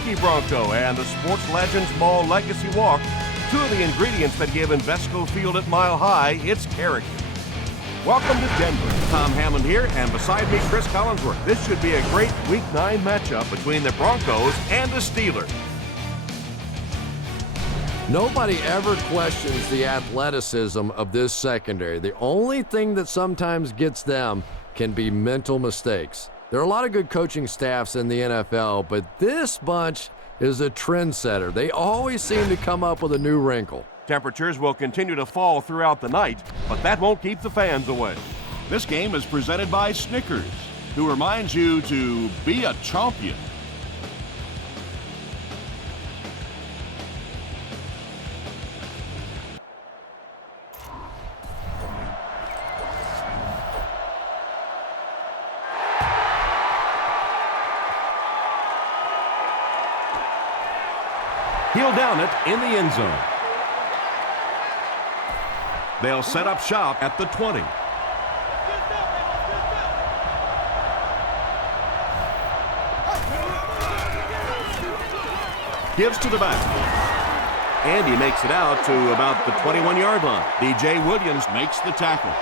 Lucky Bronco and the Sports Legends Mall Legacy Walk, two of the ingredients that give Invesco Field at Mile High its character. Welcome to Denver. Tom Hammond here, and beside me, Chris Collinsworth. This should be a great Week 9 matchup between the Broncos and the Steelers. Nobody ever questions the athleticism of this secondary. The only thing that sometimes gets them can be mental mistakes. There are a lot of good coaching staffs in the NFL, but this bunch is a trendsetter. They always seem to come up with a new wrinkle. Temperatures will continue to fall throughout the night, but that won't keep the fans away. This game is presented by Snickers, who reminds you to be a champion. He'll down it in the end zone. They'll set up shop at the 20. Gives to the back. And he makes it out to about the 21-yard line. DJ Williams makes the tackle.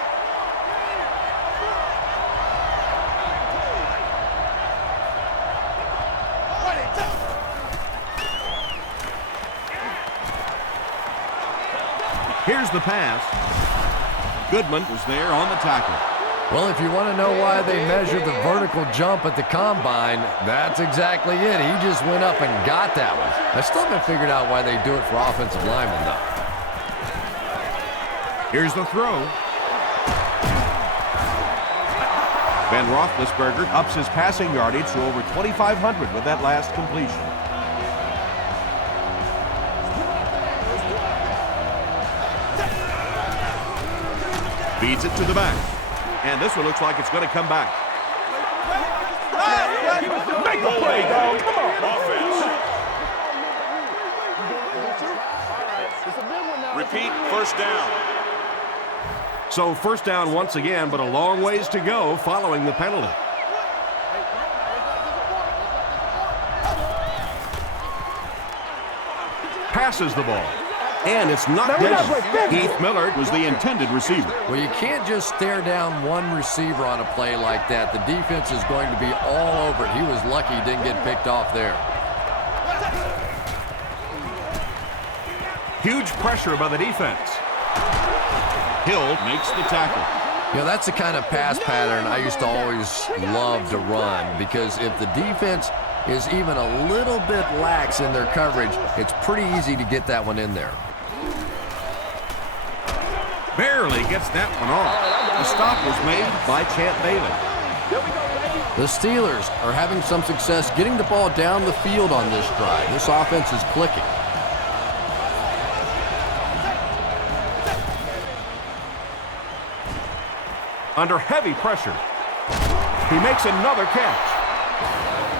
Here's the pass. Goodman was there on the tackle. Well, if you want to know why they measured the vertical jump at the combine, that's exactly it. He just went up and got that one. I still haven't figured out why they do it for offensive linemen, though. Here's the throw. Ben Roethlisberger ups his passing yardage to over 2,500 with that last completion. Feeds it to the back. And this one looks like it's going to come back. Make the play, dog. Come on. Offense. Repeat, first down. So first down once again, but a long ways to go following the penalty. Passes the ball. And it's knocked down. Heath Miller was the intended receiver. Well, you can't just stare down one receiver on a play like that. The defense is going to be all over it. He was lucky he didn't get picked off there. Huge pressure by the defense. Hill makes the tackle. You know, that's the kind of pass pattern I used to always love to run, because if the defense is even a little bit lax in their coverage, it's pretty easy to get that one in there. Barely gets that one off. The stop was made by Champ Bailey. The Steelers are having some success getting the ball down the field on this drive. This offense is clicking. Under heavy pressure. He makes another catch.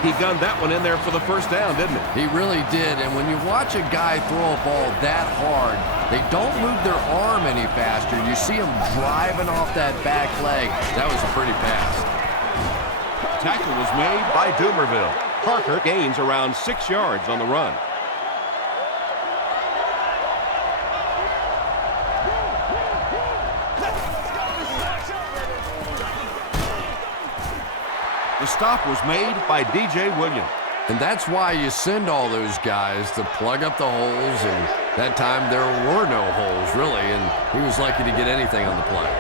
He gunned that one in there for the first down, didn't he? He really did, and when you watch a guy throw a ball that hard, they don't move their arm any faster. You see him driving off that back leg. That was a pretty pass. Tackle was made by Doomerville. Parker gains around 6 yards on the run. The stop was made by DJ Williams. And that's why you send all those guys to plug up the holes, and that time there were no holes, really, and he was lucky to get anything on the play.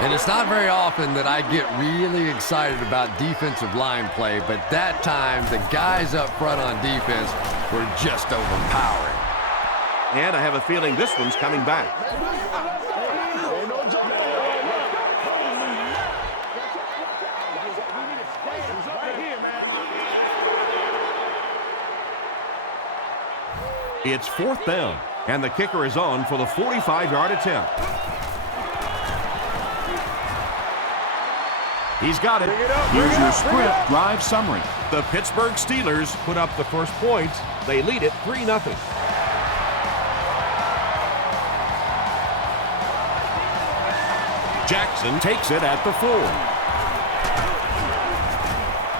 And it's not very often that I get really excited about defensive line play, but that time the guys up front on defense were just overpowering. And I have a feeling this one's coming back. It's fourth down, and the kicker is on for the 45-yard attempt. He's got it. Here's your sprint drive summary. The Pittsburgh Steelers put up the first points. They lead it 3-0. Jackson takes it at the 4.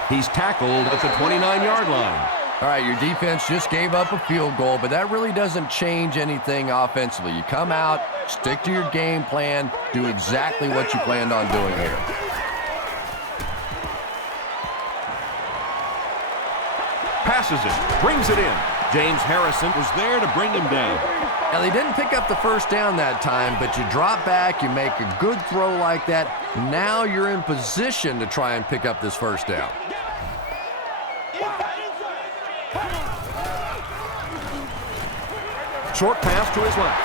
He's tackled at the 29-yard line. All right, your defense just gave up a field goal, but that really doesn't change anything offensively. You come out, stick to your game plan, do exactly what you planned on doing here. Passes it, brings it in. James Harrison was there to bring him down. Now, they didn't pick up the first down that time, but you drop back, you make a good throw like that. Now you're in position to try and pick up this first down. Short pass to his left.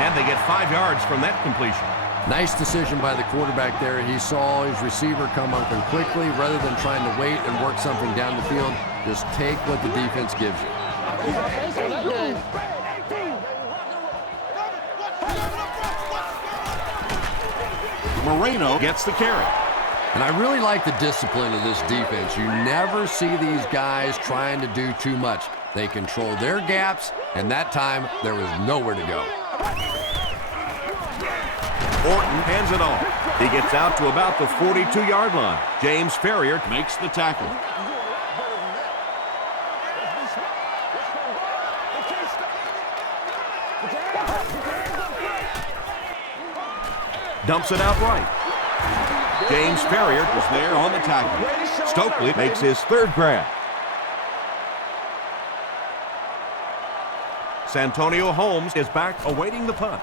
And they get 5 yards from that completion. Nice decision by the quarterback there. He saw his receiver come open quickly. Rather than trying to wait and work something down the field, just take what the defense gives you. Moreno gets the carry. And I really like the discipline of this defense. You never see these guys trying to do too much. They control their gaps, and that time there was nowhere to go. Orton hands it off. He gets out to about the 42-yard line. James Ferrier makes the tackle. Dumps it out right. James Ferrier was there on the tackle. Stokely makes his 3rd grab. Santonio Holmes is back awaiting the punt.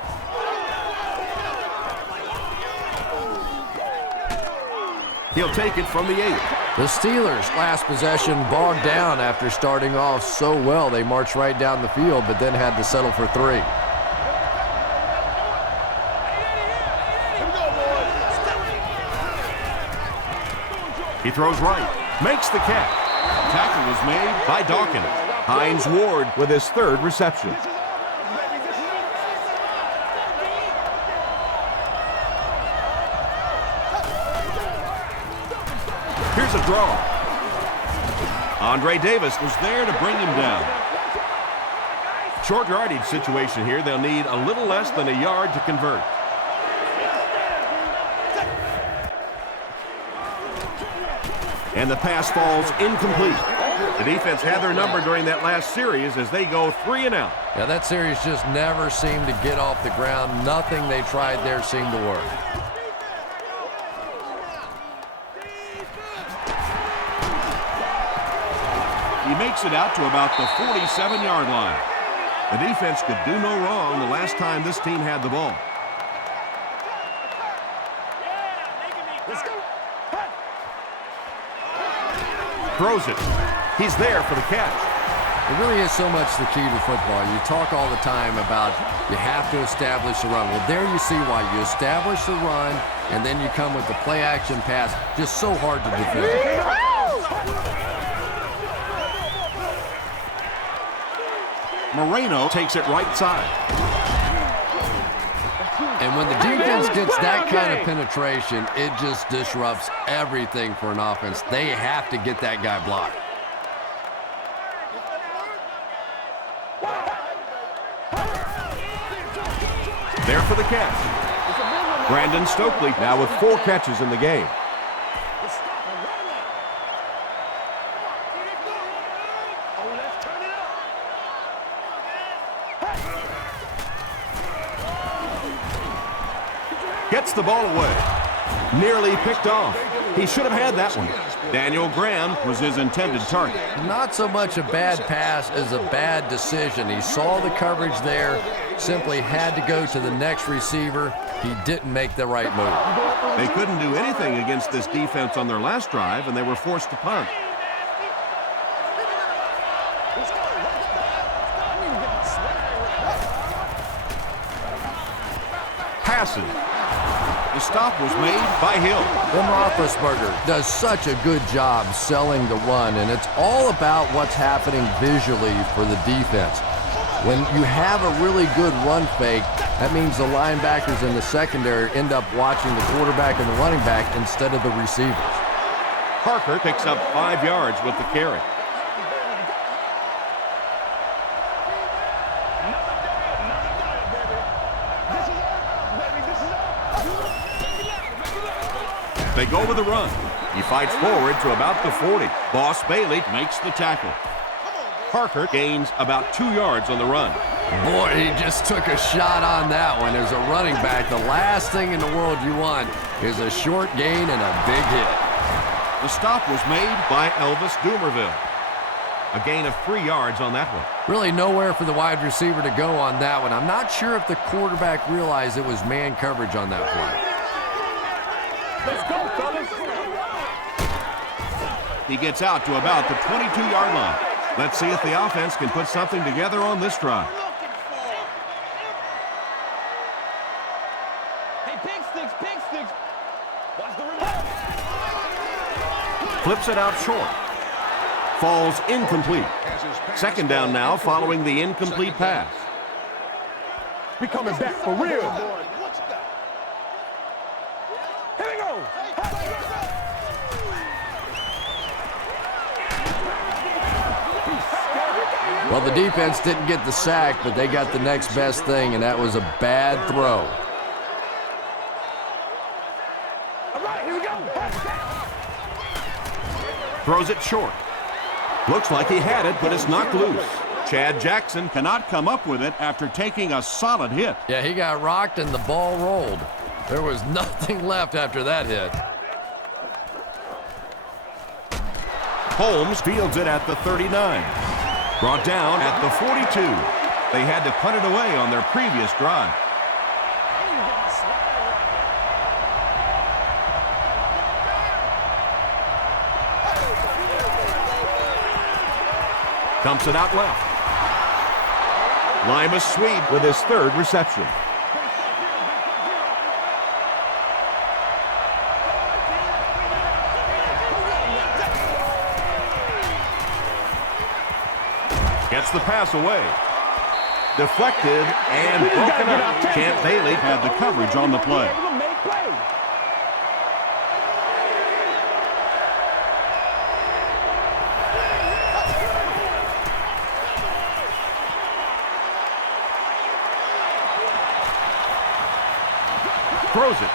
He'll take it from the 8. The Steelers' last possession bogged down after starting off so well. They marched right down the field, but then had to settle for 3. He throws right, makes the catch. Tackle was made by Dawkins. Hines Ward with his 3rd reception. Here's a draw. Andre Davis was there to bring him down. Short yardage situation here. They'll need a little less than a yard to convert. And the pass falls incomplete. The defense had their number during that last series as they go 3 and out. Yeah, that series just never seemed to get off the ground. Nothing they tried there seemed to work. He makes it out to about the 47-yard line. The defense could do no wrong the last time this team had the ball. Throws it. He's there for the catch. It really is so much the key to football. You talk all the time about you have to establish the run. Well, there you see why. You establish the run, and then you come with the play-action pass. Just so hard to defend. Moreno takes it right side. And when the defense gets that kind of penetration, it just disrupts everything for an offense. They have to get that guy blocked. There for the catch. Brandon Stokely now with 4 catches in the game. Gets the ball away. Nearly picked off. He should have had that one. Daniel Graham was his intended target. Not so much a bad pass as a bad decision. He saw the coverage there, simply had to go to the next receiver. He didn't make the right move. They couldn't do anything against this defense on their last drive, and they were forced to punt. Passing. The stop was made by Hill. Ben Roethlisberger does such a good job selling the run, and it's all about what's happening visually for the defense. When you have a really good run fake, that means the linebackers in the secondary end up watching the quarterback and the running back instead of the receivers. Parker picks up 5 yards with the carry. They go with the run. He fights forward to about the 40. Boss Bailey makes the tackle. Parker gains about 2 yards on the run. Boy, he just took a shot on that one. As a running back, the last thing in the world you want is a short gain and a big hit. The stop was made by Elvis Doomerville. A gain of 3 yards on that one. Really nowhere for the wide receiver to go on that one. I'm not sure if the quarterback realized it was man coverage on that play. Let's go, fellas. He gets out to about the 22-yard line. Let's see if the offense can put something together on this drive. Hey, pig sticks, pig sticks. Watch the remote. Flips it out short. Falls incomplete. Second down now following the incomplete pass. We coming back for real. Here we go. Well, the defense didn't get the sack, but they got the next best thing, and that was a bad throw. All right, here we go. Throws it short. Looks like he had it, but it's knocked loose. Chad Jackson cannot come up with it after taking a solid hit. Yeah, he got rocked and the ball rolled. There was nothing left after that hit. Holmes fields it at the 39. Brought down at the 42. They had to punt it away on their previous drive. Dumps it out left. Limas Sweed with his third reception. Gets the pass away. Deflected and broken up. Champ Bailey had the coverage on the play. Throws it.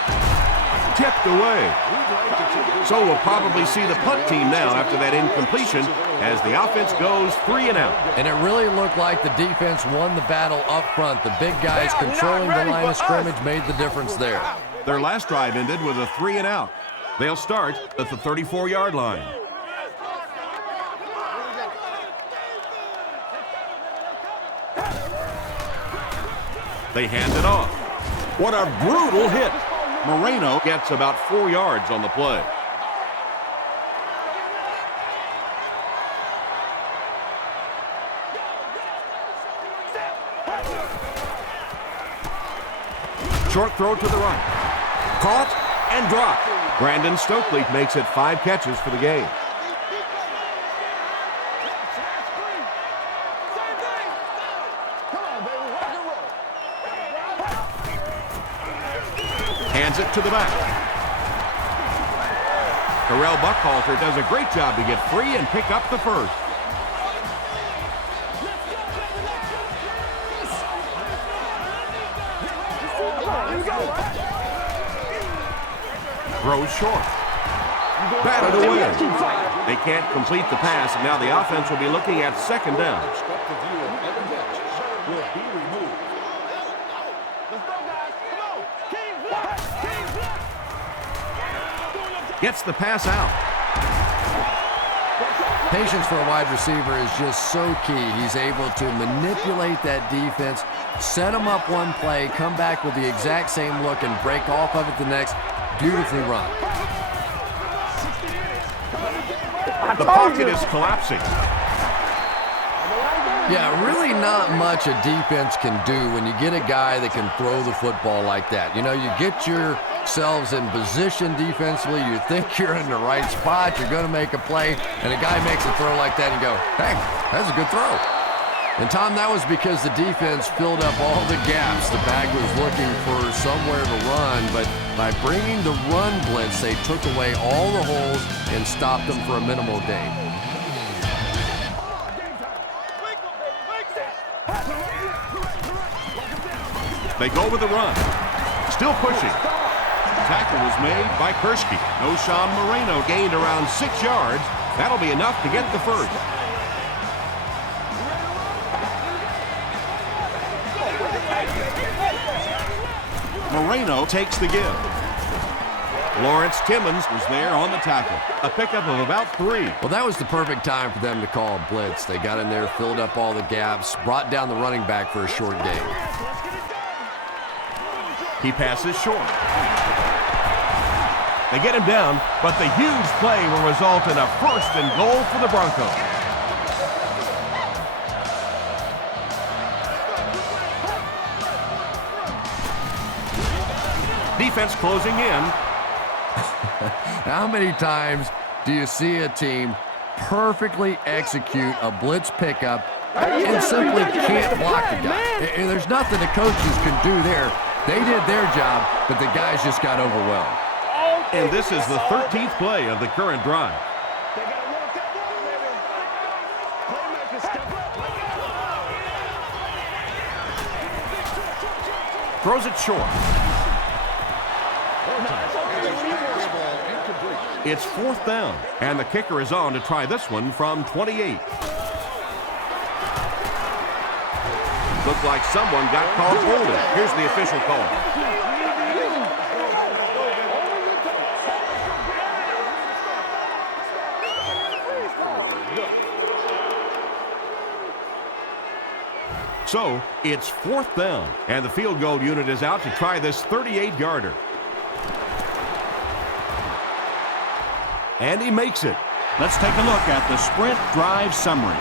Tipped away. So we'll probably see the punt team now after that incompletion as the offense goes 3 and out. And it really looked like the defense won the battle up front. The big guys controlling the line of scrimmage made the difference there. Their last drive ended with a 3 and out. They'll start at the 34-yard line. They hand it off. What a brutal hit. Moreno gets about 4 yards on the play. Short throw to the right. Caught and dropped. Brandon Stokely makes it 5 catches for the game. Hands it to the back. Terrell Buckhalter does a great job to get free and pick up the first. Throws short. Batted away. They can't complete the pass, and now the offense will be looking at second down. Gets the pass out. Patience for a wide receiver is just so key. He's able to manipulate that defense, set them up one play, come back with the exact same look, and break off of it the next. Beautifully run. The pocket is collapsing. Yeah, really not much a defense can do when you get a guy that can throw the football like that. You know, you get yourselves in position defensively, you think you're in the right spot, you're going to make a play, and a guy makes a throw like that and you go, hey, that's a good throw. And, Tom, that was because the defense filled up all the gaps. The back was looking for somewhere to run, but by bringing the run blitz, they took away all the holes and stopped them for a minimal gain. They go with the run. Still pushing. Tackle was made by Kershke. Sean Moreno gained around 6 yards. That'll be enough to get the first. Moreno takes the give. Lawrence Timmons was there on the tackle. A pickup of about 3. Well, that was the perfect time for them to call a blitz. They got in there, filled up all the gaps, brought down the running back for a short gain. He passes short. They get him down, but the huge play will result in a 1st and goal for the Broncos. Defense closing in. How many times do you see a team perfectly execute a blitz pickup and simply can't block the guy? There's nothing the coaches can do there. They did their job, but the guys just got overwhelmed. And this is the 13th play of the current drive. Throws it short. It's 4th down, and the kicker is on to try this one from 28. Looked like someone got called holding. Here's the official call. So, it's 4th down, and the field goal unit is out to try this 38-yarder. And he makes it. Let's take a look at the sprint drive summary.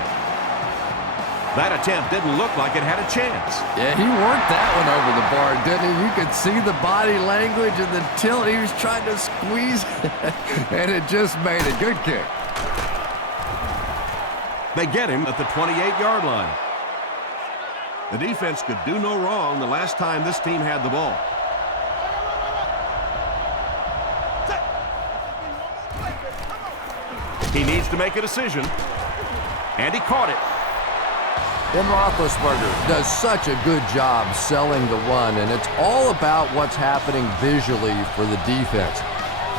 That attempt didn't look like it had a chance. Yeah, he worked that one over the bar, didn't he? You could see the body language and the tilt. He was trying to squeeze, and it just made a good kick. They get him at the 28-yard line. The defense could do no wrong the last time this team had the ball. He needs to make a decision, and he caught it. Ben Roethlisberger does such a good job selling the run, and it's all about what's happening visually for the defense.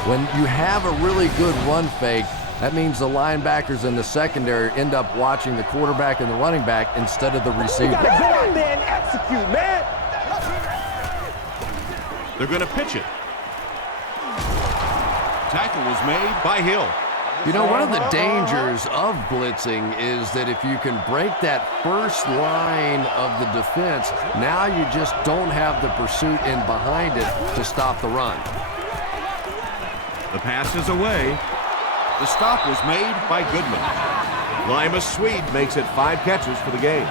When you have a really good run fake, that means the linebackers in the secondary end up watching the quarterback and the running back instead of the receiver. You gotta go out there and execute, man. They're going to pitch it. Tackle was made by Hill. You know, one of the dangers of blitzing is that if you can break that first line of the defense, now you just don't have the pursuit in behind it to stop the run. The pass is away. The stop was made by Goodman. Lima Swede makes it 5 catches for the game.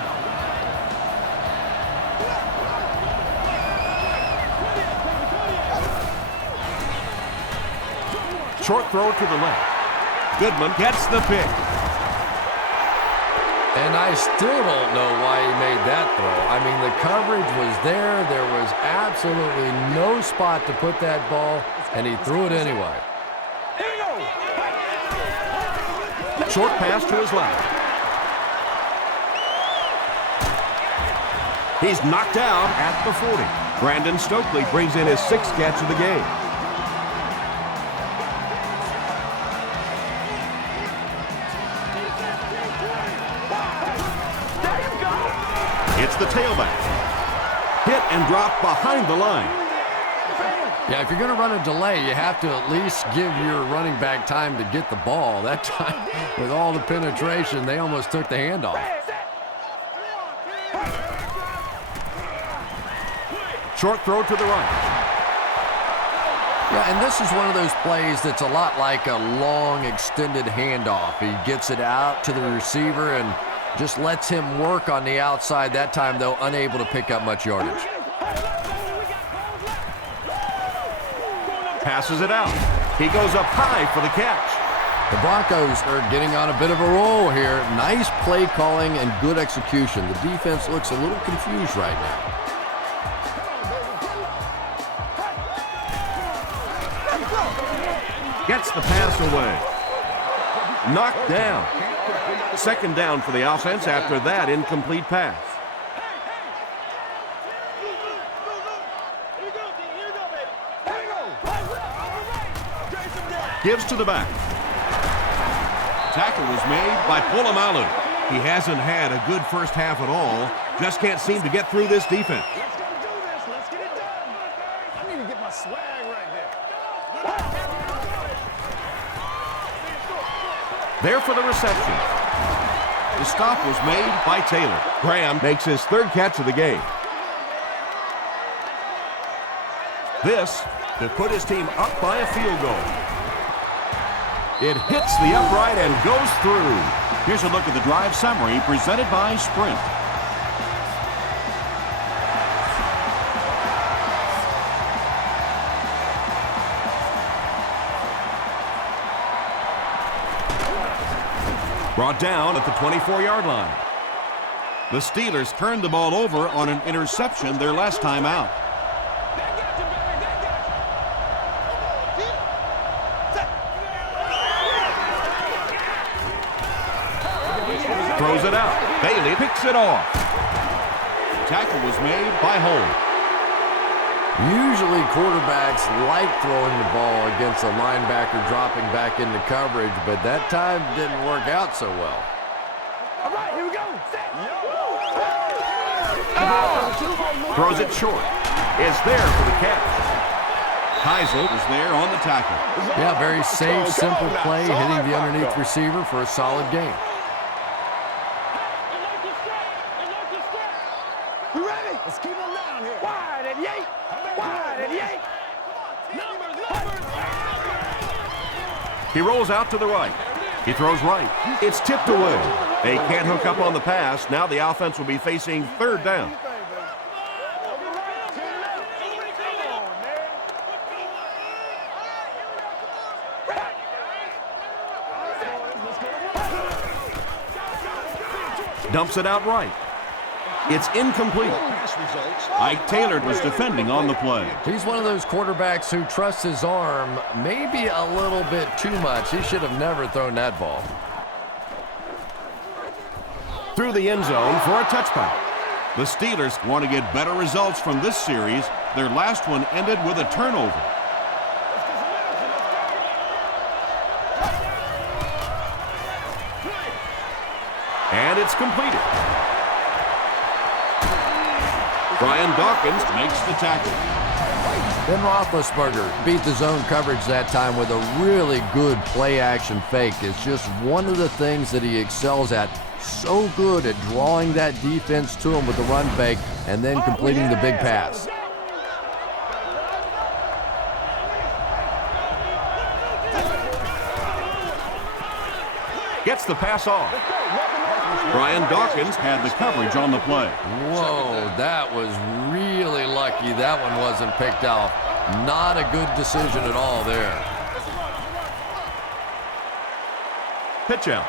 Short throw to the left. Goodman gets the pick. And I still don't know why he made that throw. I mean, the coverage was there. There was absolutely no spot to put that ball, and he threw it anyway. Short pass to his left. He's knocked out at the 40. Brandon Stokely brings in his 6th catch of the game. It's the tailback. Hit and drop behind the line. Yeah, if you're going to run a delay, you have to at least give your running back time to get the ball. That time, with all the penetration, they almost took the handoff. Short throw to the right. Yeah, and this is one of those plays that's a lot like a long, extended handoff. He gets it out to the receiver and just lets him work on the outside. That time, though, unable to pick up much yardage. Passes it out. He goes up high for the catch. The Broncos are getting on a bit of a roll here. Nice play calling and good execution. The defense looks a little confused right now. Gets the pass away. Knocked down. 2nd down for the offense after that incomplete pass. Gives to the back. Tackle was made by Polamalu. He hasn't had a good first half at all. Just can't seem to get through this defense. Let's go do this. Let's get it done. I need to get my swag right there. There for the reception. The stop was made by Taylor. Graham makes his third catch of the game. This to put his team up by a field goal. It hits the upright and goes through. Here's a look at the drive summary presented by Sprint. Brought down at the 24-yard line. The Steelers turned the ball over on an interception their last time out. Throws it out. Bailey picks it off. Tackle was made by Holmes. Usually quarterbacks like throwing the ball against a linebacker dropping back into coverage, but that time didn't work out so well. All right, here we go. Throws it short. It's there for the catch. Heisel is there on the tackle. Yeah, very safe, simple play, hitting the underneath receiver for a solid gain. You ready? Let's keep them down here. Wide and yank. Wide and yank. Numbers. He rolls out to the right. He throws right. It's tipped away. They can't hook up on the pass. Now the offense will be facing third down. Dumps it out right. It's incomplete. Ike Taylor was defending on the play. He's one of those quarterbacks who trusts his arm maybe a little bit too much. He should have never thrown that ball. Through the end zone for a touchdown. The Steelers want to get better results from this series. Their last one ended with a turnover. And it's completed. Brian Dawkins makes the tackle. Ben Roethlisberger beat the zone coverage that time with a really good play-action fake. It's just one of the things that he excels at. So good at drawing that defense to him with the run fake and then completing the big pass. Gets the pass off. Brian Dawkins had the coverage on the play. Whoa, that was really lucky that one wasn't picked off. Not a good decision at all there. Pitch out.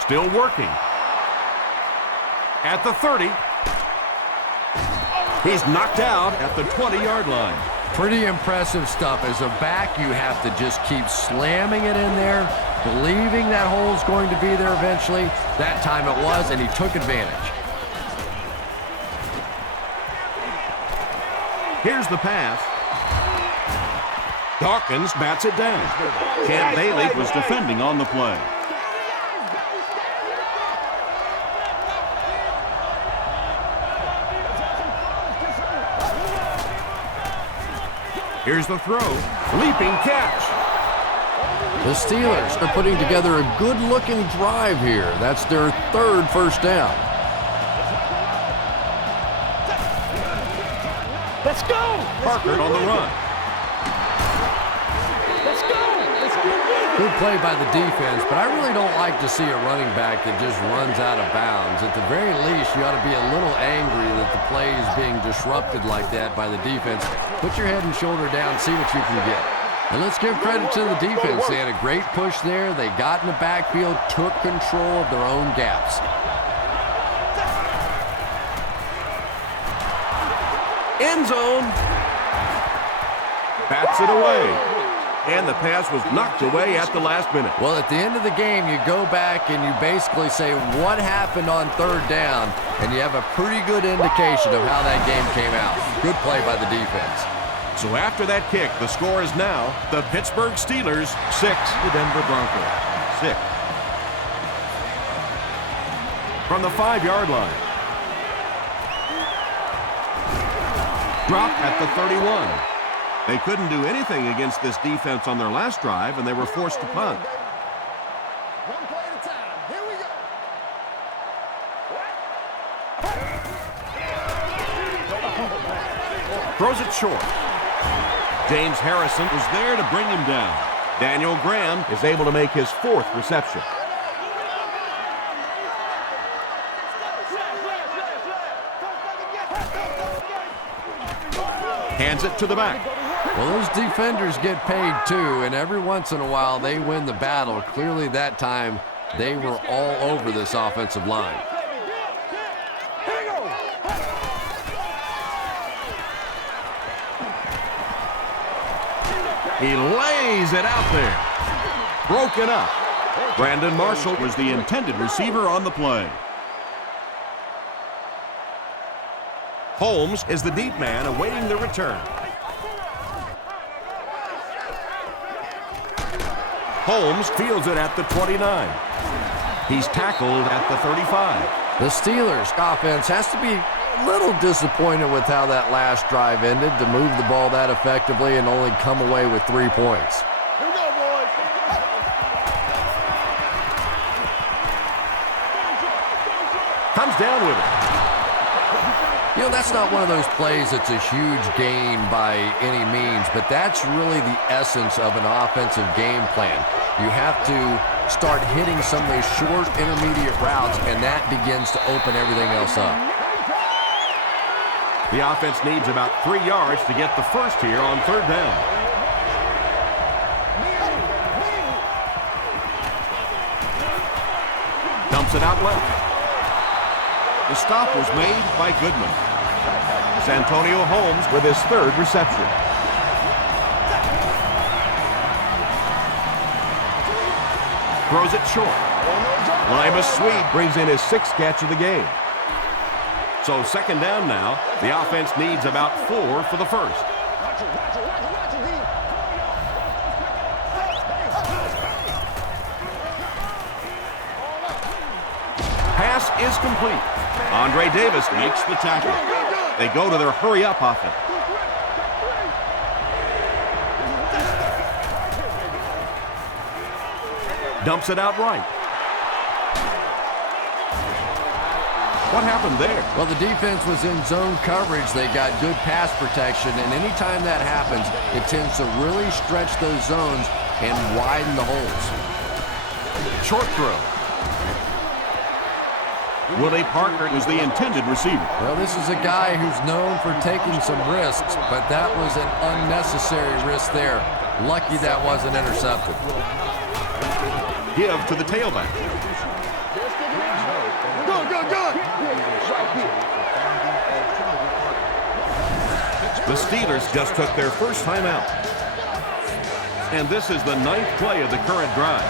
Still working. At the 30. He's knocked out at the 20-yard line. Pretty impressive stuff. As a back, you have to just keep slamming it in there, believing that hole's going to be there eventually. That time it was, and he took advantage. Here's the pass. Dawkins bats it down. Ken Bailey was defending on the play. Here's the throw. Leaping catch. The Steelers are putting together a good-looking drive here. That's their third first down. Let's go. Parker on the run. Let's go. Let's go. Good play by the defense, but I really don't like to see a running back that just runs out of bounds. At the very least, you ought to be a little angry that the play is being disrupted like that by the defense. Put your head and shoulder down, see what you can get. And let's give credit to the defense. They had a great push there. They got in the backfield, took control of their own gaps. End zone. Bats it away. And the pass was knocked away at the last minute. Well, at the end of the game, you go back and you basically say what happened on third down, and you have a pretty good indication of how that game came out. Good play by the defense. So after that kick, the score is now the Pittsburgh Steelers 6, the Denver Broncos 6. From the 5-yard line. Drop at the 31. They couldn't do anything against this defense on their last drive, and they were forced to punt. One play at a time. Here we go. Throws it short. James Harrison was there to bring him down. Daniel Graham is able to make his 4th reception. Hands it to the back. Well, those defenders get paid too, and every once in a while they win the battle. Clearly that time they were all over this offensive line. He lays it out there. Broken up. Brandon Marshall was the intended receiver on the play. Holmes is the deep man awaiting the return. Holmes fields it at the 29. He's tackled at the 35. The Steelers offense has to be a little disappointed with how that last drive ended, to move the ball that effectively and only come away with 3 points. Here we go, boys. Comes down with it. You know, that's not one of those plays that's a huge gain by any means, but that's really the essence of an offensive game plan. You have to start hitting some of those short, intermediate routes, and that begins to open everything else up. The offense needs about 3 yards to get the first here on 3rd down. Dumps it out left. The stop was made by Goodman. Santonio Holmes with his 3rd reception. Throws it short. Lima Swede brings in his 6th catch of the game. So 2nd down now. The offense needs about 4 for the first. Pass is complete. Andre Davis makes the tackle. They go to their hurry-up offense. Dumps it out right. What happened there? Well, the defense was in zone coverage. They got good pass protection, and anytime that happens, it tends to really stretch those zones and widen the holes. Short throw. Willie Parker was the intended receiver. Well, this is a guy who's known for taking some risks, but that was an unnecessary risk there. Lucky that wasn't intercepted. Give to the tailback. Good. The Steelers just took their first time out. And this is the 9th play of the current drive.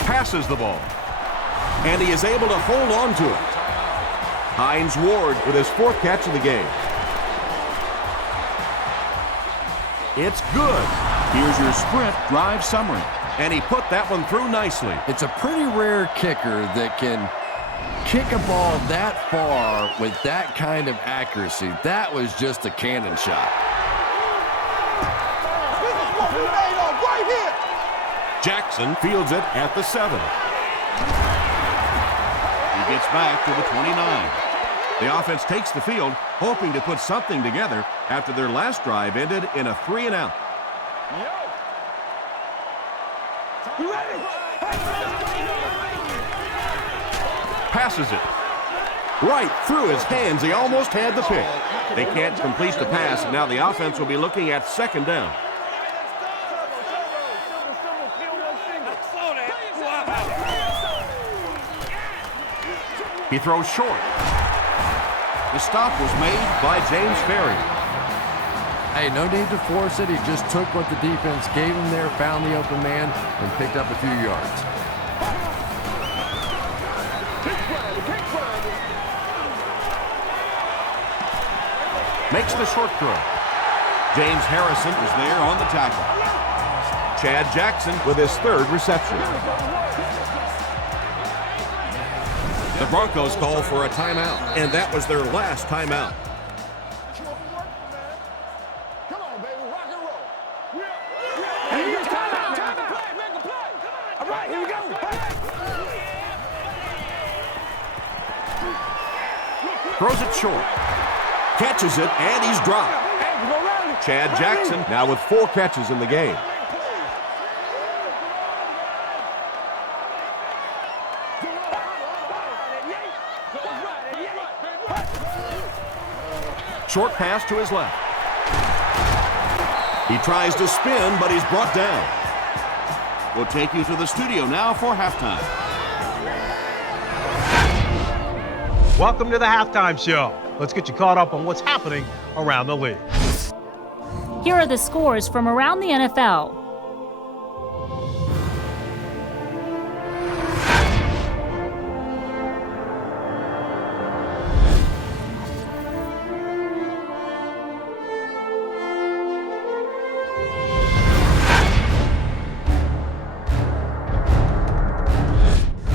Passes the ball. And he is able to hold on to it. Hines Ward with his 4th catch of the game. It's good. Here's your sprint drive summary. And he put that one through nicely. It's a pretty rare kicker that can kick a ball that far with that kind of accuracy. That was just a cannon shot. This is what we made of right here. Jackson fields it at the 7. He gets back to the 29. The offense takes the field, hoping to put something together after their last drive ended in a 3-and-out. You ready? Passes it. Right through his hands. He almost had the pick. They can't complete the pass, and now the offense will be looking at 2nd down. He throws short. The stop was made by James Ferry. Hey, no need to force it. He just took what the defense gave him there, found the open man, and picked up a few yards. makes the short throw. James Harrison is there on the tackle. Chad Jackson with his third reception. The Broncos call for a timeout, and that was their last timeout. Come on, baby, rock and roll. Hey, you timeout, make a play. All right, here we go. Throws it short. Catches it, and he's dropped. Chad Jackson now with 4 catches in the game. Short pass to his left. He tries to spin, but he's brought down. We'll take you to the studio now for halftime. Welcome to the halftime show. Let's get you caught up on what's happening around the league. Here are the scores from around the NFL.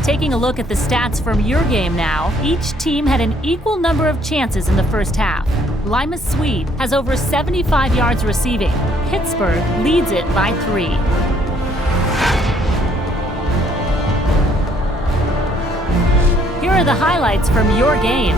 Taking a look at the stats from your game now, each team had an equal number of chances in the first half. Lima Swede has over 75 yards receiving. Pittsburgh leads it by 3. Here are the highlights from your game.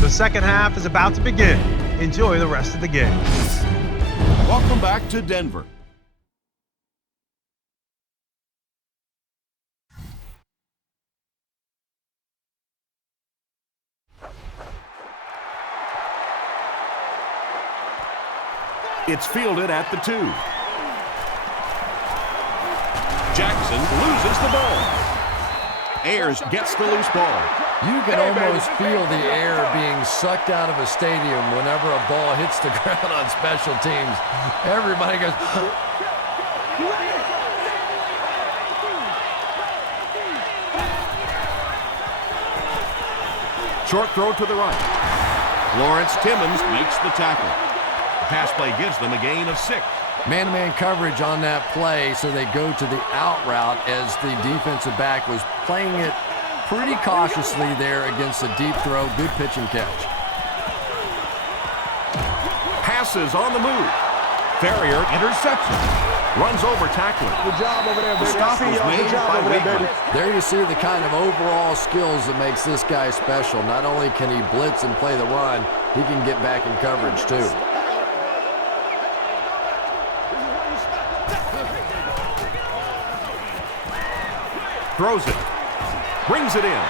The second half is about to begin. Enjoy the rest of the game. Welcome back to Denver. It's fielded at the 2. Jackson loses the ball. Ayers gets the loose ball. You can almost feel the air being sucked out of a stadium whenever a ball hits the ground on special teams. Everybody goes, Short throw to the right. Lawrence Timmons makes the tackle. The pass play gives them a gain of 6. man-to-man coverage on that play, so they go to the out route as the defensive back was playing it pretty cautiously there against a deep throw. Good pitch and catch. Passes on the move. Ferrier interception. Runs over tackler. Good job over there, baby. The stop was made by Wigler. There you see the kind of overall skills that makes this guy special. Not only can he blitz and play the run, he can get back in coverage too. Throws it. Brings it in.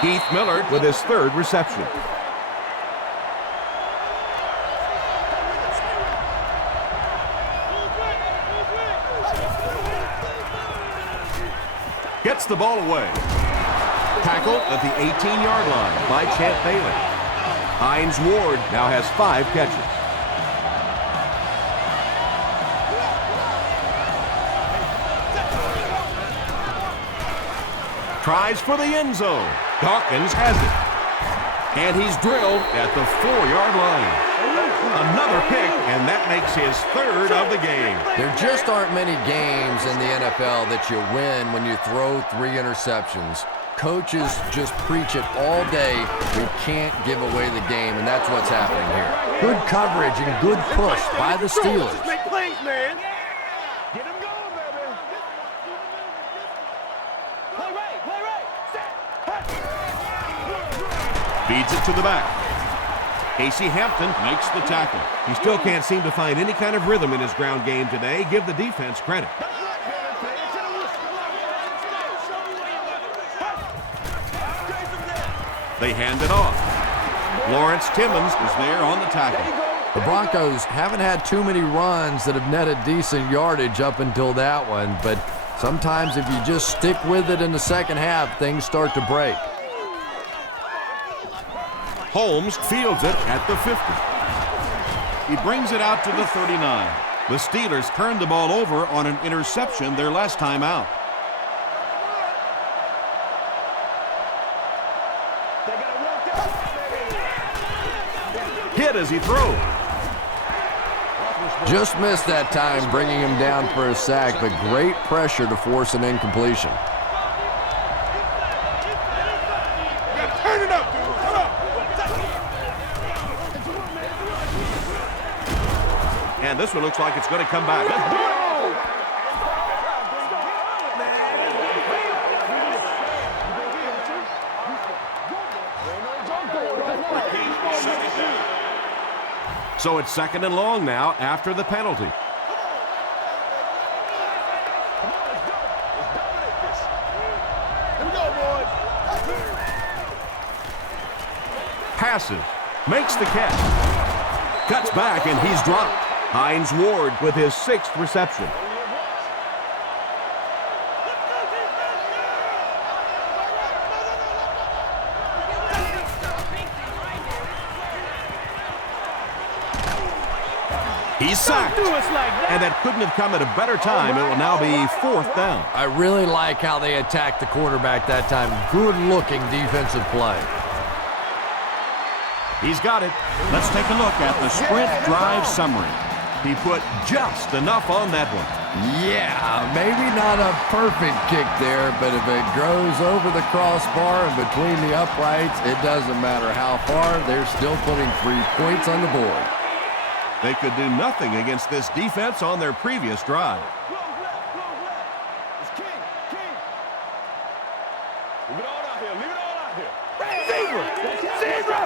Keith Millard with his 3rd reception. Gets the ball away. Tackle at the 18-yard line by Champ Bailey. Hines Ward now has 5 catches. Tries for the end zone. Dawkins has it. And he's drilled at the 4-yard line. Another pick, and that makes his 3rd of the game. There just aren't many games in the NFL that you win when you throw 3 interceptions. Coaches just preach it all day. We can't give away the game, and that's what's happening here. Good coverage and good push by the Steelers. Make plays, man. Get him going, baby. Play right. Set. Feeds it to the back. Casey Hampton makes the tackle. He still can't seem to find any kind of rhythm in his ground game today. Give the defense credit. They hand it off. Lawrence Timmons is there on the tackle. The Broncos haven't had too many runs that have netted decent yardage up until that one, but sometimes if you just stick with it in the second half, things start to break. Holmes fields it at the 50. He brings it out to the 39. The Steelers turned the ball over on an interception their last time out. Hit as he throws. Just missed that time, bringing him down for a sack, but great pressure to force an incompletion. Turn it up, dude. Come on. And this one looks like it's going to come back. Let's do it. So it's 2nd and long now after the penalty. Passes, makes the catch, cuts back, and he's dropped. Hines Ward with his 6th reception. He's sacked, and that couldn't have come at a better time. It will now be 4th down. I really like how they attacked the quarterback that time. Good-looking defensive play. He's got it. Let's take a look at the sprint drive summary. He put just enough on that one. Yeah, maybe not a perfect kick there, but if it goes over the crossbar and between the uprights, it doesn't matter how far, they're still putting 3 points on the board. They could do nothing against this defense on their previous drive. It's King. Leave it all out here. Zebra.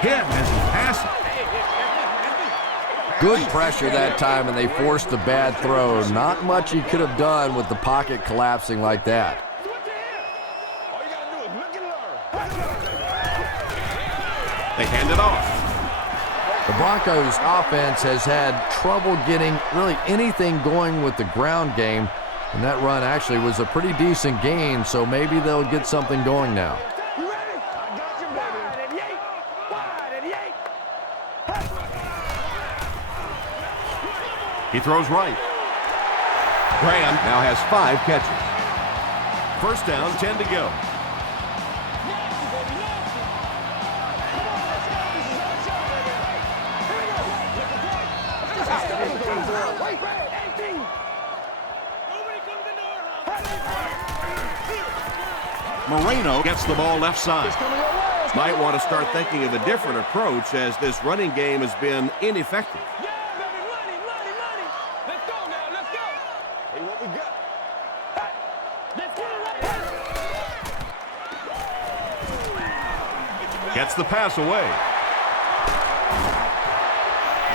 Hit as he passes. Good pressure that time, and they forced a bad throw. Not much he could have done with the pocket collapsing like that. They hand it off. The Broncos offense has had trouble getting really anything going with the ground game, and that run actually was a pretty decent gain, so maybe they'll get something going now. He throws right. Graham now has 5 catches. 1st down, 10 to go. Moreno gets the ball left side. Might want to start thinking of a different approach as this running game has been ineffective. Let's go now. Let's go. Hey, what we got? Let's get it right. Gets the pass away.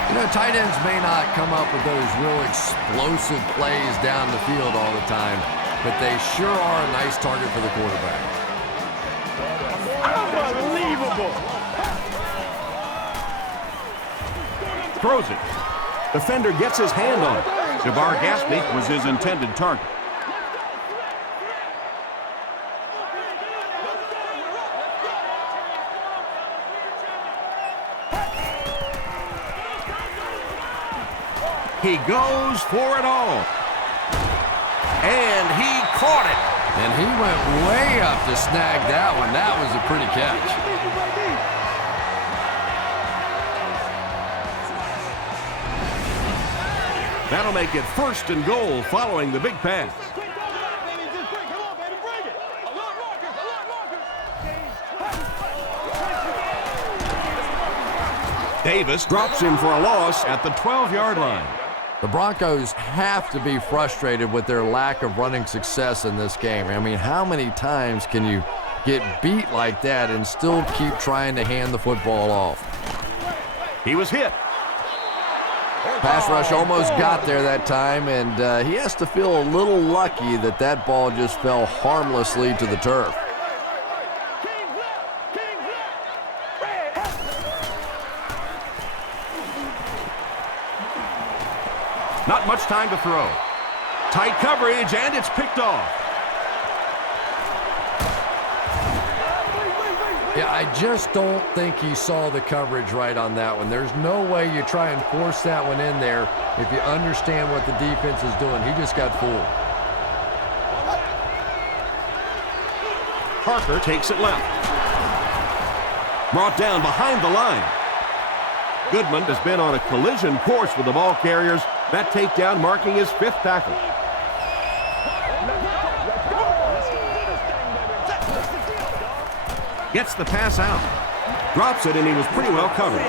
You know, tight ends may not come up with those real explosive plays down the field all the time, but they sure are a nice target for the quarterback. Unbelievable. Throws it. Defender gets his hand on it. Jabbar Gaspney was his intended target. He goes for it all. And he caught it. And he went way up to snag that one. That was a pretty catch. That'll make it 1st and goal following the big pass. Davis drops him for a loss at the 12-yard line. The Broncos have to be frustrated with their lack of running success in this game. I mean, how many times can you get beat like that and still keep trying to hand the football off? He was hit. Pass rush almost got there that time, and he has to feel a little lucky that that ball just fell harmlessly to the turf. Not much time to throw. Tight coverage, and it's picked off. Yeah, I just don't think he saw the coverage right on that one. There's no way you try and force that one in there if you understand what the defense is doing. He just got fooled. Parker takes it left. Brought down behind the line. Goodman has been on a collision course with the ball carriers. That takedown marking his 5th tackle. Gets the pass out. Drops it, and he was pretty well covered.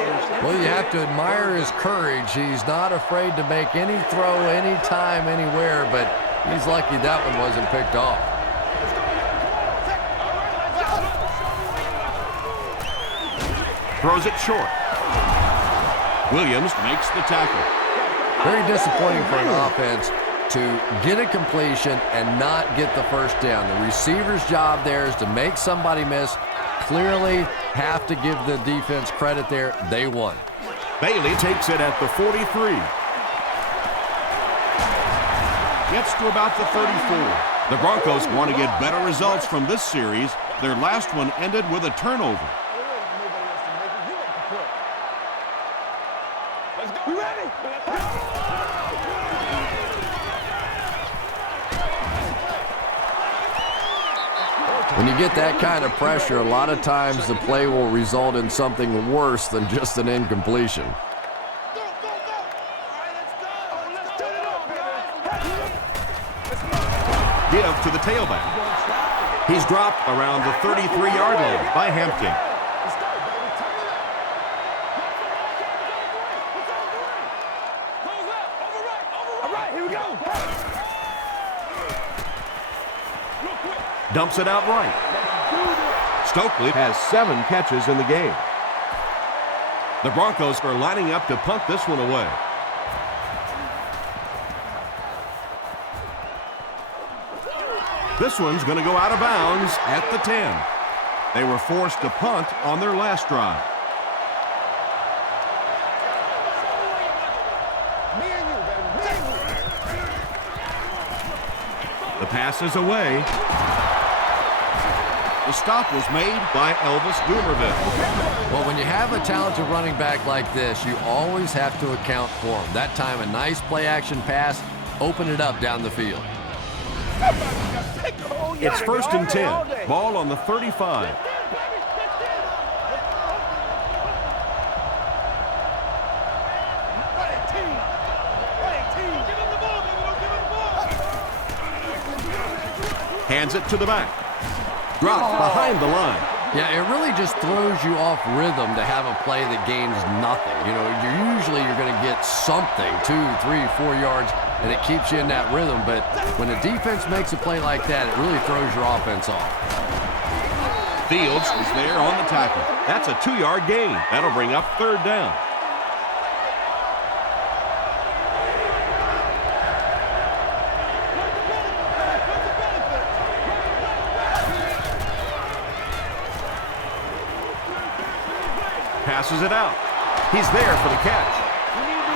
Well, you have to admire his courage. He's not afraid to make any throw, anytime, anywhere, but he's lucky that one wasn't picked off. Throws it short. Williams makes the tackle. Very disappointing for an offense to get a completion and not get the first down. The receiver's job there is to make somebody miss. Clearly have to give the defense credit there. They won. Bailey takes it at the 43. Gets to about the 34. The Broncos want to get better results from this series. Their last one ended with a turnover. Let's go. You ready? When you get that kind of pressure, a lot of times the play will result in something worse than just an incompletion. Give to the tailback. He's dropped around the 33-yard line by Hampton. Dumps it out right. Stokely has 7 catches in the game. The Broncos are lining up to punt this one away. This one's going to go out of bounds at the 10. They were forced to punt on their last drive. The pass is away. The stop was made by Elvis Doomerville. Well, when you have a talented running back like this, you always have to account for him. That time, a nice play-action pass, open it up down the field. It's 1st and 10. Ball on the 35. Hands it to the back. Dropped behind the line. Yeah, it really just throws you off rhythm to have a play that gains nothing. You know, you're going to get something, 2, 3, 4 yards, and it keeps you in that rhythm. But when a defense makes a play like that, it really throws your offense off. Fields is there on the tackle. That's a 2-yard gain. That'll bring up 3rd down. Passes it out. He's there for the catch.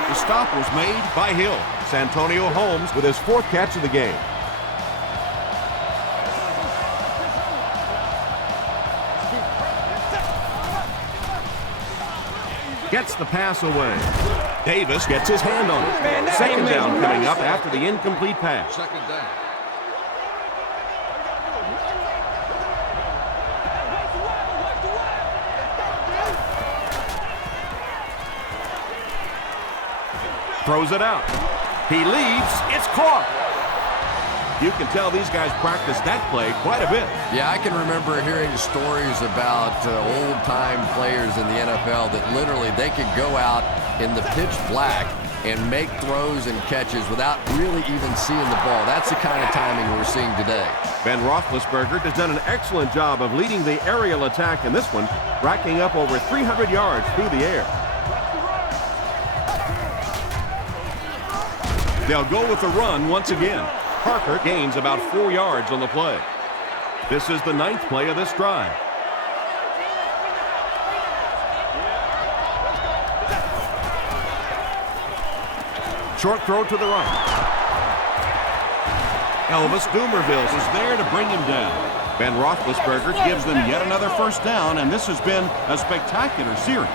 The stop was made by Hill. Santonio Holmes with his 4th catch of the game. Gets the pass away. Davis gets his hand on it. 2nd down coming up after the incomplete pass. 2nd down. Throws it out. He leaves. It's caught. You can tell these guys practice that play quite a bit. Yeah, I can remember hearing stories about old-time players in the NFL that literally they could go out in the pitch black and make throws and catches without really even seeing the ball. That's the kind of timing we're seeing today. Ben Roethlisberger has done an excellent job of leading the aerial attack in this one, racking up over 300 yards through the air. They'll go with the run once again. Parker gains about 4 yards on the play. This is the 9th play of this drive. Short throw to the right. Elvis Dumerville is there to bring him down. Ben Roethlisberger gives them yet another first down, and this has been a spectacular series.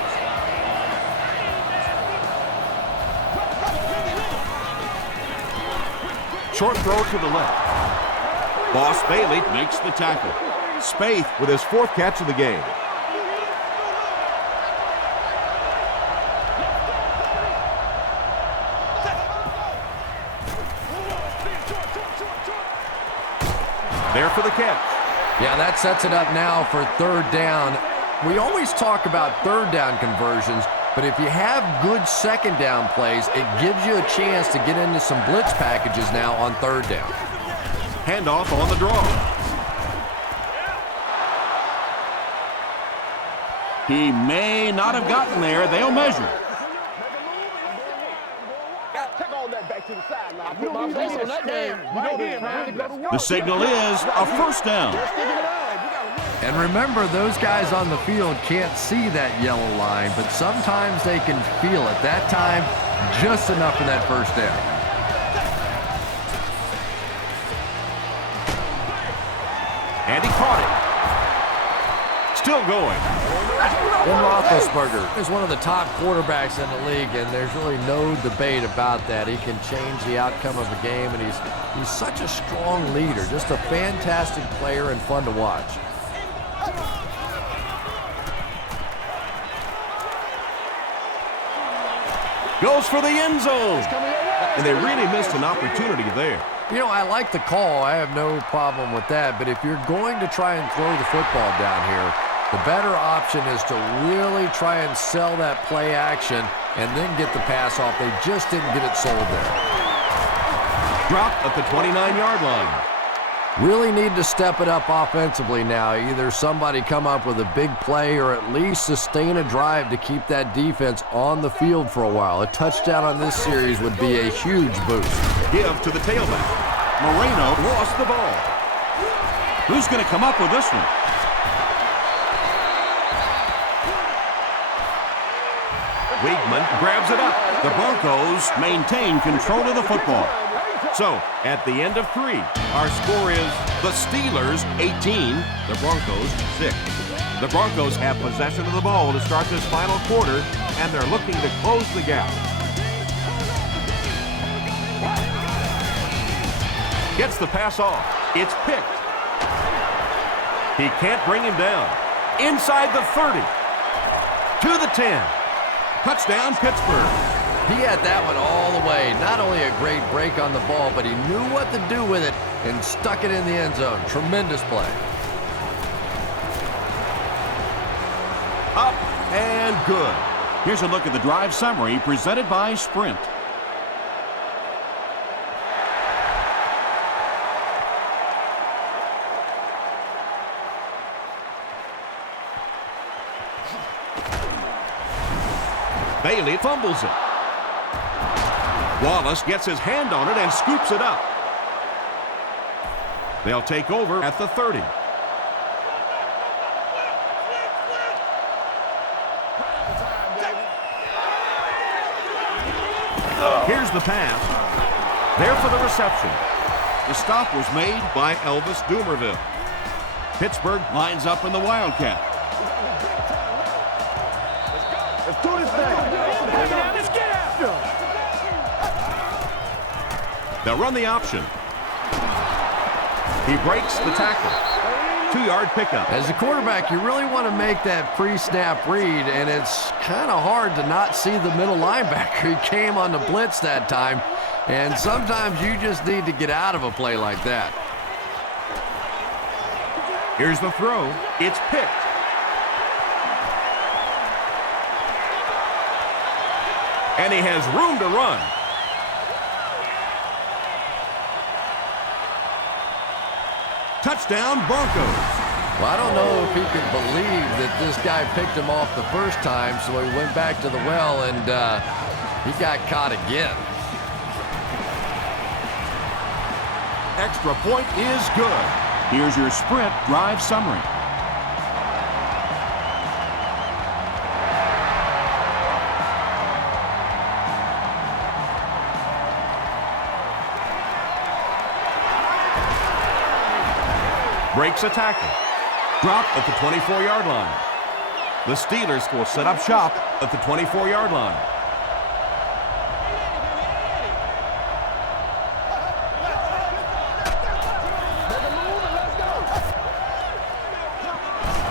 Short throw to the left. Boss Bailey makes the tackle. Spaeth with his 4th catch of the game. There for the catch. Yeah, that sets it up now for 3rd down. We always talk about 3rd down conversions, but if you have good 2nd down plays, it gives you a chance to get into some blitz packages now on 3rd down. Handoff on the draw. He may not have gotten there. They'll measure. The signal is a first down. And remember, those guys on the field can't see that yellow line, but sometimes they can feel it. That time, just enough for that first down. And he caught it. Still going. Ben Roethlisberger is one of the top quarterbacks in the league, and there's really no debate about that. He can change the outcome of a game, and he's such a strong leader, just a fantastic player and fun to watch. Goes for the end zone. And they really missed an opportunity there. You know, I like the call. I have no problem with that. But if you're going to try and throw the football down here, the better option is to really try and sell that play action and then get the pass off. They just didn't get it sold there. Dropped at the 29-yard line. Really need to step it up offensively now. Either somebody come up with a big play or at least sustain a drive to keep that defense on the field for a while. A touchdown on this series would be a huge boost. Give to the tailback. Moreno lost the ball. Who's going to come up with this one? Weigman grabs it up. The Broncos maintain control of the football. So, at the end of 3, our score is the Steelers 18, the Broncos 6. The Broncos have possession of the ball to start this final quarter, and they're looking to close the gap. Gets the pass off. It's picked. He can't bring him down. Inside the 30. To the 10. Touchdown, Pittsburgh. He had that one all the way. Not only a great break on the ball, but he knew what to do with it and stuck it in the end zone. Tremendous play. Up and good. Here's a look at the drive summary presented by Sprint. Bailey fumbles it. Wallace gets his hand on it and scoops it up. They'll take over at the 30. Here's the pass. There for the reception. The stop was made by Elvis Dumerville. Pittsburgh lines up in the Wildcat. Let's do this thing. Let's get after him. They'll run the option. He breaks the tackle. 2-yard pickup. As a quarterback, you really want to make that pre-snap read, and it's kind of hard to not see the middle linebacker. He came on the blitz that time, and sometimes you just need to get out of a play like that. Here's the throw. It's picked. And he has room to run. Touchdown, Broncos. Well, I don't know if he could believe that this guy picked him off the first time, so he went back to the well, and he got caught again. extra point is good. Here's your sprint drive summary. Breaks a tackle. Drop at the 24-yard line. The Steelers will set up shop at the 24-yard line.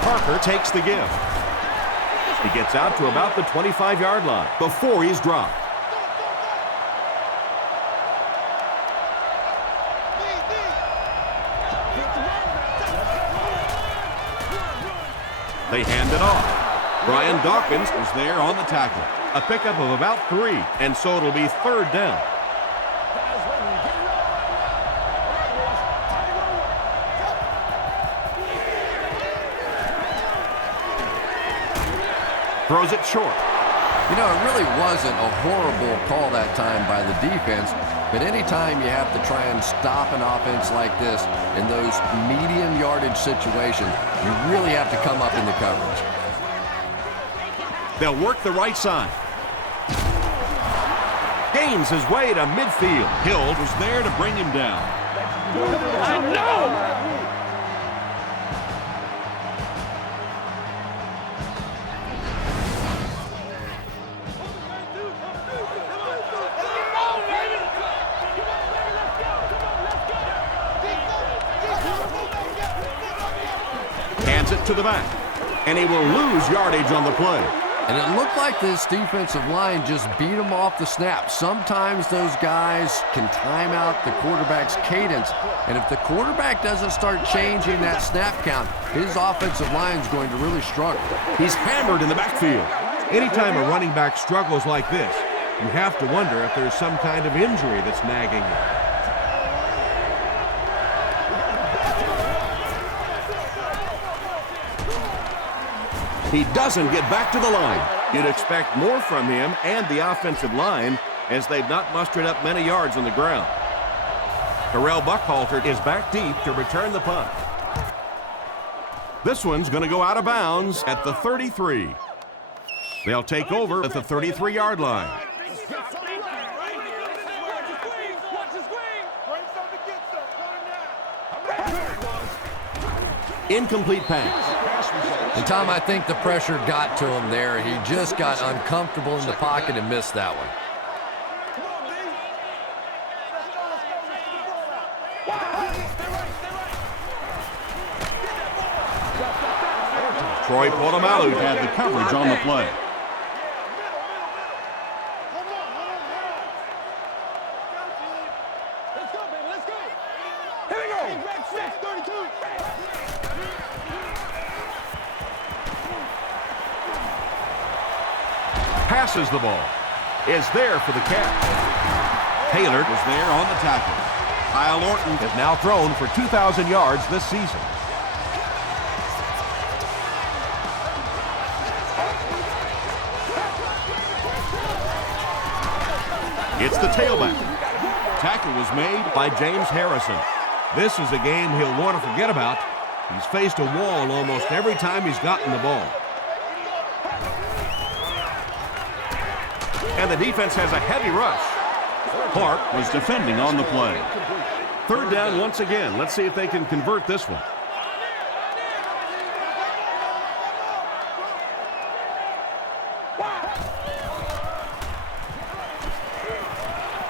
Parker takes the give. He gets out to about the 25-yard line before he's dropped. They hand it off. Brian Dawkins is there on the tackle. A pickup of about 3, and so it'll be 3rd down. Throws it short. You know, it really wasn't a horrible call that time by the defense, but anytime you have to try and stop an offense like this in those medium yardage situations, you really have to come up in the coverage. They'll work the right side. Gains his way to midfield. Hill was there to bring him down. I know! Hands it to the back, and he will lose yardage on the play. And it looked like this defensive line just beat him off the snap. Sometimes those guys can time out the quarterback's cadence, and if the quarterback doesn't start changing that snap count, his offensive line is going to really struggle. He's hammered in the backfield. Anytime a running back struggles like this, you have to wonder if there's some kind of injury that's nagging him. He doesn't get back to the line. You'd expect more from him and the offensive line as they've not mustered up many yards on the ground. Terrell Buckhalter is back deep to return the punt. This one's going to go out of bounds at the 33. They'll take over at the 33-yard line. Incomplete pass. And Tom, I think the pressure got to him there. He just got uncomfortable in the pocket and missed that one. Troy Polamalu had the coverage on the play. Passes the ball. Is there for the catch. Taylor was there on the tackle. Kyle Orton has now thrown for 2,000 yards this season. It's the tailback. Tackle was made by James Harrison. This is a game he'll want to forget about. He's faced a wall almost every time he's gotten the ball. And the defense has a heavy rush. Clark was defending on the play. 3rd down once again. Let's see if they can convert this one.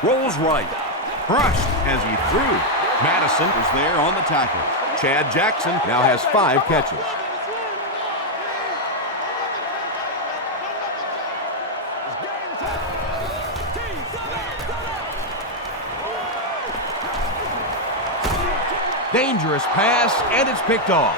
Rolls right. Crushed as he threw. Madison is there on the tackle. Chad Jackson now has 5 catches. Dangerous pass, and it's picked off.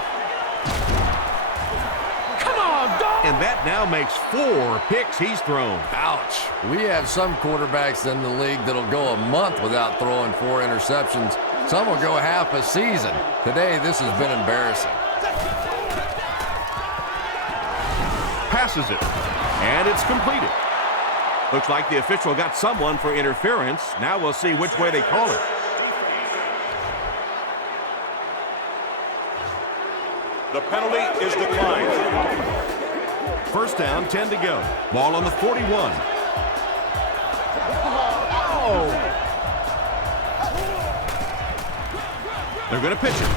Come on, dog! And that now makes 4 picks he's thrown. Ouch. We have some quarterbacks in the league that'll go a month without throwing 4 interceptions. Some will go half a season. Today, this has been embarrassing. Passes it, and it's completed. Looks like the official got someone for interference. Now we'll see which way they call it. The penalty is declined. First down, 10 to go. Ball on the 41. They're going to pitch it.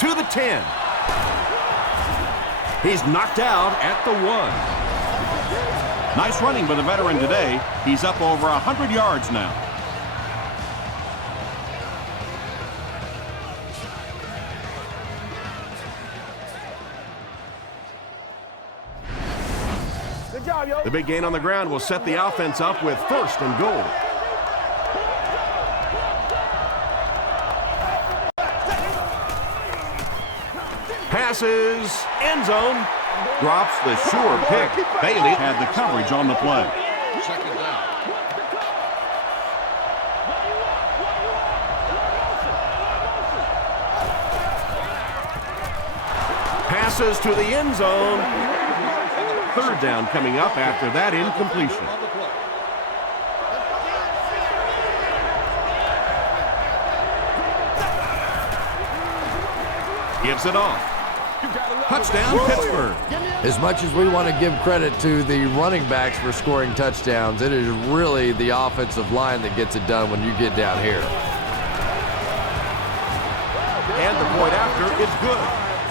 To the 10. He's knocked out at the 1. Nice running by the veteran today. He's up over 100 yards now. Good job, yo. The big gain on the ground will set the offense up with first and goal. Passes, end zone, drops the sure pick. Bailey had the coverage on the play. Second down. Passes to the end zone. Third down coming up after that incompletion. Gives it off. Touchdown, Pittsburgh. As much as we want to give credit to the running backs for scoring touchdowns, it is really the offensive line that gets it done when you get down here. And the point after is good.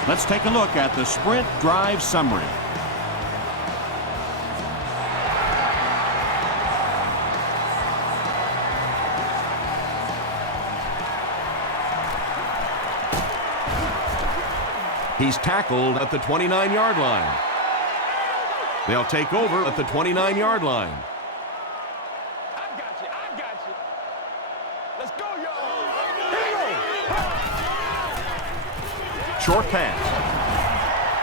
Let's take a look at the sprint drive summary. He's tackled at the 29-yard line. They'll take over at the 29-yard line. I got you. Let's go, y'all. Short pass.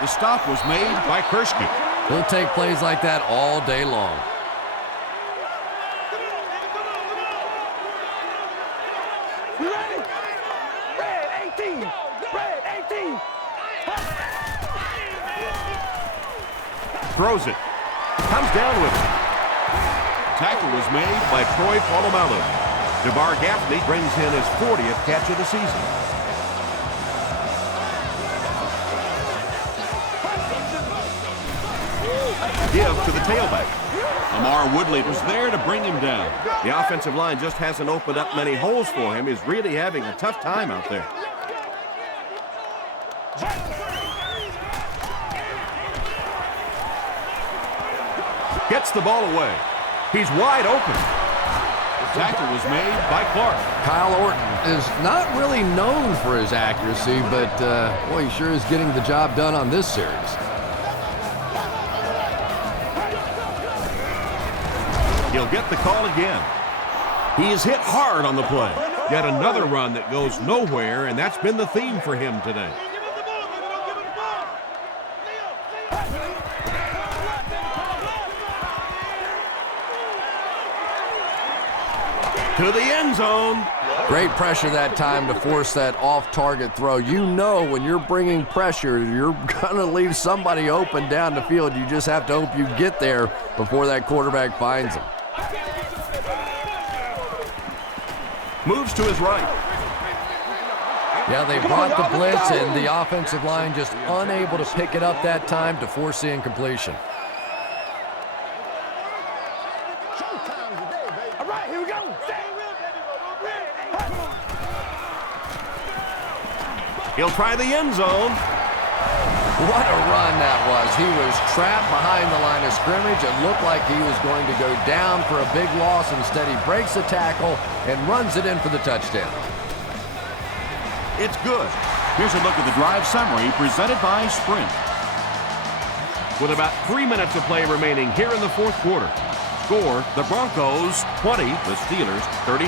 The stop was made by Kershke. He'll take plays like that all day long. You ready? Red 18. Red 18. Throws it. Comes down with it. Tackle was made by Troy Polamalu. DeBar Gaffney brings in his 40th catch of the season. Give to the tailback. Lamar Woodley was there to bring him down. The offensive line just hasn't opened up many holes for him. He's really having a tough time out there. Gets the ball away. He's wide open. The tackle was made by Clark. Kyle Orton is not really known for his accuracy, but boy, he sure is getting the job done on this series. He'll get the call again. He is hit hard on the play. Yet another run that goes nowhere, and that's been the theme for him today. To the end zone. Great pressure that time to force that off-target throw. You know when you're bringing pressure, you're going to leave somebody open down the field. You just have to hope you get there before that quarterback finds him. Moves to his right. Yeah, they brought the blitz, and the offensive line just unable to pick it up that time to force the incompletion. All right, here we go. He'll try the end zone. What a run that was. He was trapped behind the line of scrimmage. It looked like he was going to go down for a big loss. Instead, he breaks the tackle and runs it in for the touchdown. It's good. Here's a look at the drive summary presented by Sprint. With about 3 minutes of play remaining here in the fourth quarter. Score, the Broncos 20, the Steelers 32.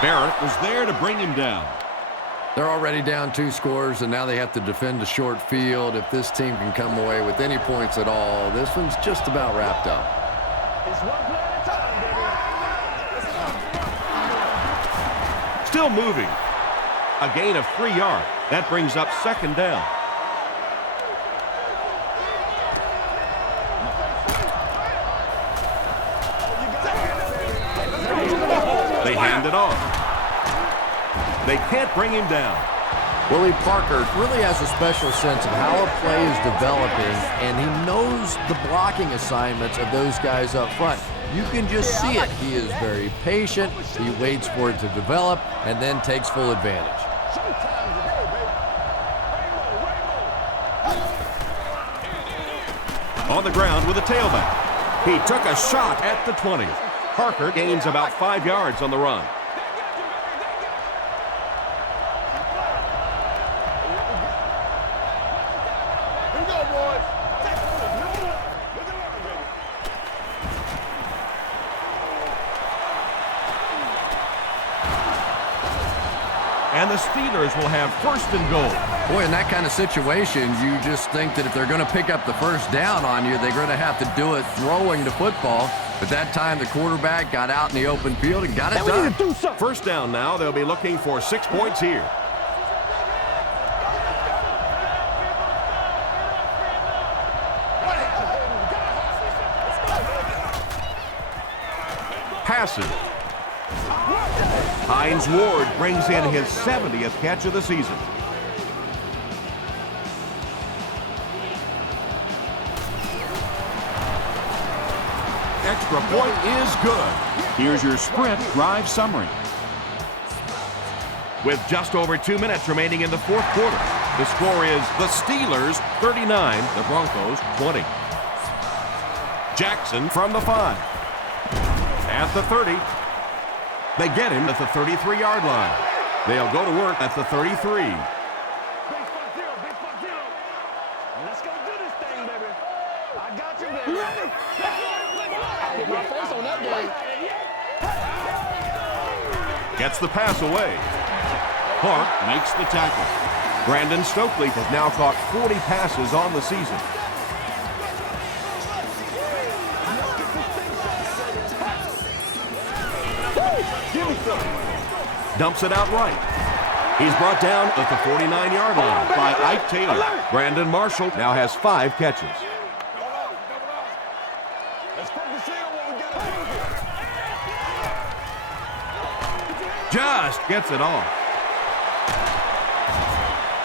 Barrett was there to bring him down. They're already down 2 scores, and now they have to defend a short field. If this team can come away with any points at all, this one's just about wrapped up. It's one play at a time, baby. Still moving. A gain of 3 yards. That brings up second down. They They hand it off. They can't bring him down. Willie Parker really has a special sense of how a play is developing, and he knows the blocking assignments of those guys up front. You can just see it. He is very patient. He waits for it to develop and then takes full advantage. On the ground with a tailback. He took a shot at the 20. Parker gains about 5 yards on the run. And the Steelers will have first and goal. Boy, in that kind of situation, you just think that if they're going to pick up the first down on you, they're going to have to do it throwing the football. But that time, the quarterback got out in the open field and got it done. First down now. They'll be looking for 6 points here. Passing. Hines Ward brings in his 70th catch of the season. Extra point is good. Here's your sprint drive summary. With just over 2 minutes remaining in the fourth quarter, the score is the Steelers 39, the Broncos 20. Jackson from the 5. At the 30. They get him at the 33-yard line. They'll go to work at the 33. Let's go do this thing, baby. I got you, baby. Put my face on that game. Gets the pass away. Clark makes the tackle. Brandon Stokely has now caught 40 passes on the season. Dumps it out right. He's brought down at the 49-yard line by Ike Taylor. Brandon Marshall now has 5 catches. Just gets it off.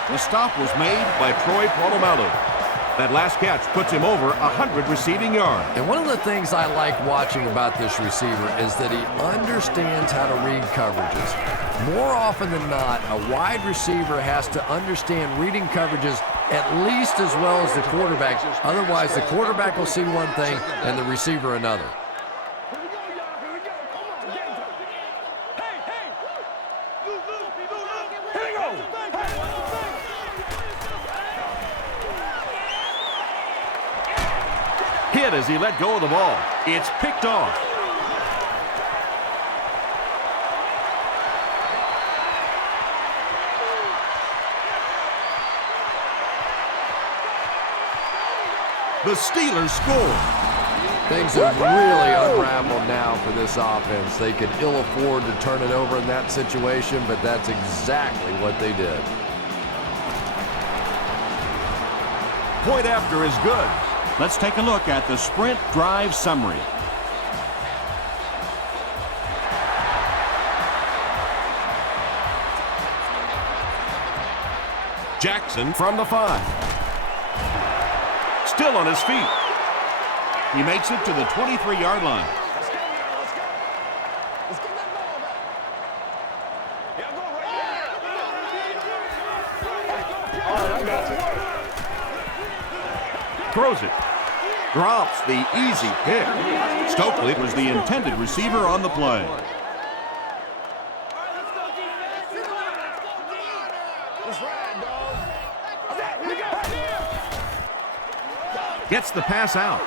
The stop was made by Troy Polamalu. That last catch puts him over 100 receiving yards. And one of the things I like watching about this receiver is that he understands how to read coverages. More often than not, a wide receiver has to understand reading coverages at least as well as the quarterback. Otherwise, the quarterback will see one thing and the receiver another. Hit as he let go of the ball. It's picked off. The Steelers score. Things have really unraveled now for this offense. They could ill afford to turn it over in that situation, but that's exactly what they did. Point after is good. Let's take a look at the sprint drive summary. Jackson from the 5. Still on his feet. He makes it to the 23-yard line. Let's get that ball back. Yeah, go right. All right, I got you. Throws it. Drops the easy pick. Stokely was the intended receiver on the play. Gets the pass out.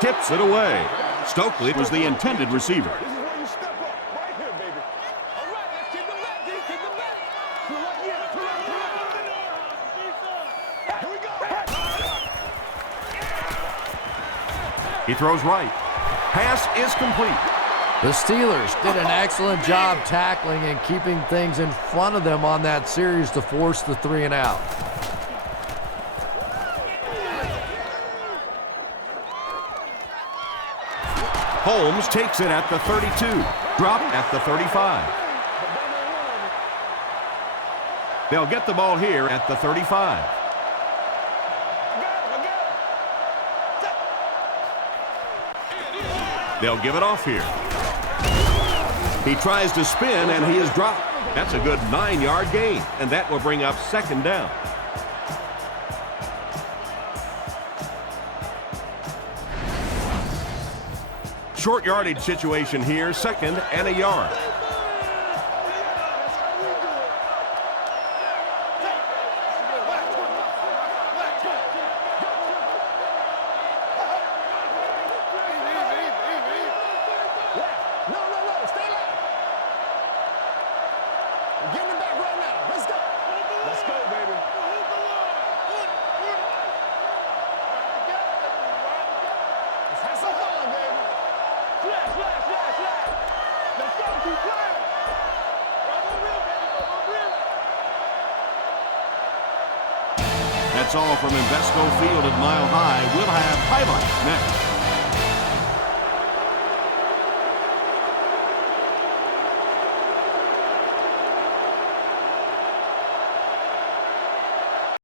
Tips it away. Stokely was the intended receiver. This is where you step up. Right here, baby. All right, let's kick them back, D. Kick them back. Pull up, yeah. Pull up. Here we go. He throws right. Pass is complete. The Steelers did an excellent job tackling and keeping things in front of them on that series to force the 3 and out. Holmes takes it at the 32. Drop at the 35. They'll get the ball here at the 35. They'll give it off here. He tries to spin, and he is dropped. That's a good 9-yard gain, and that will bring up second down. Short yardage situation here, second and a yard. That's all from Invesco Field at Mile High. We'll have highlights next.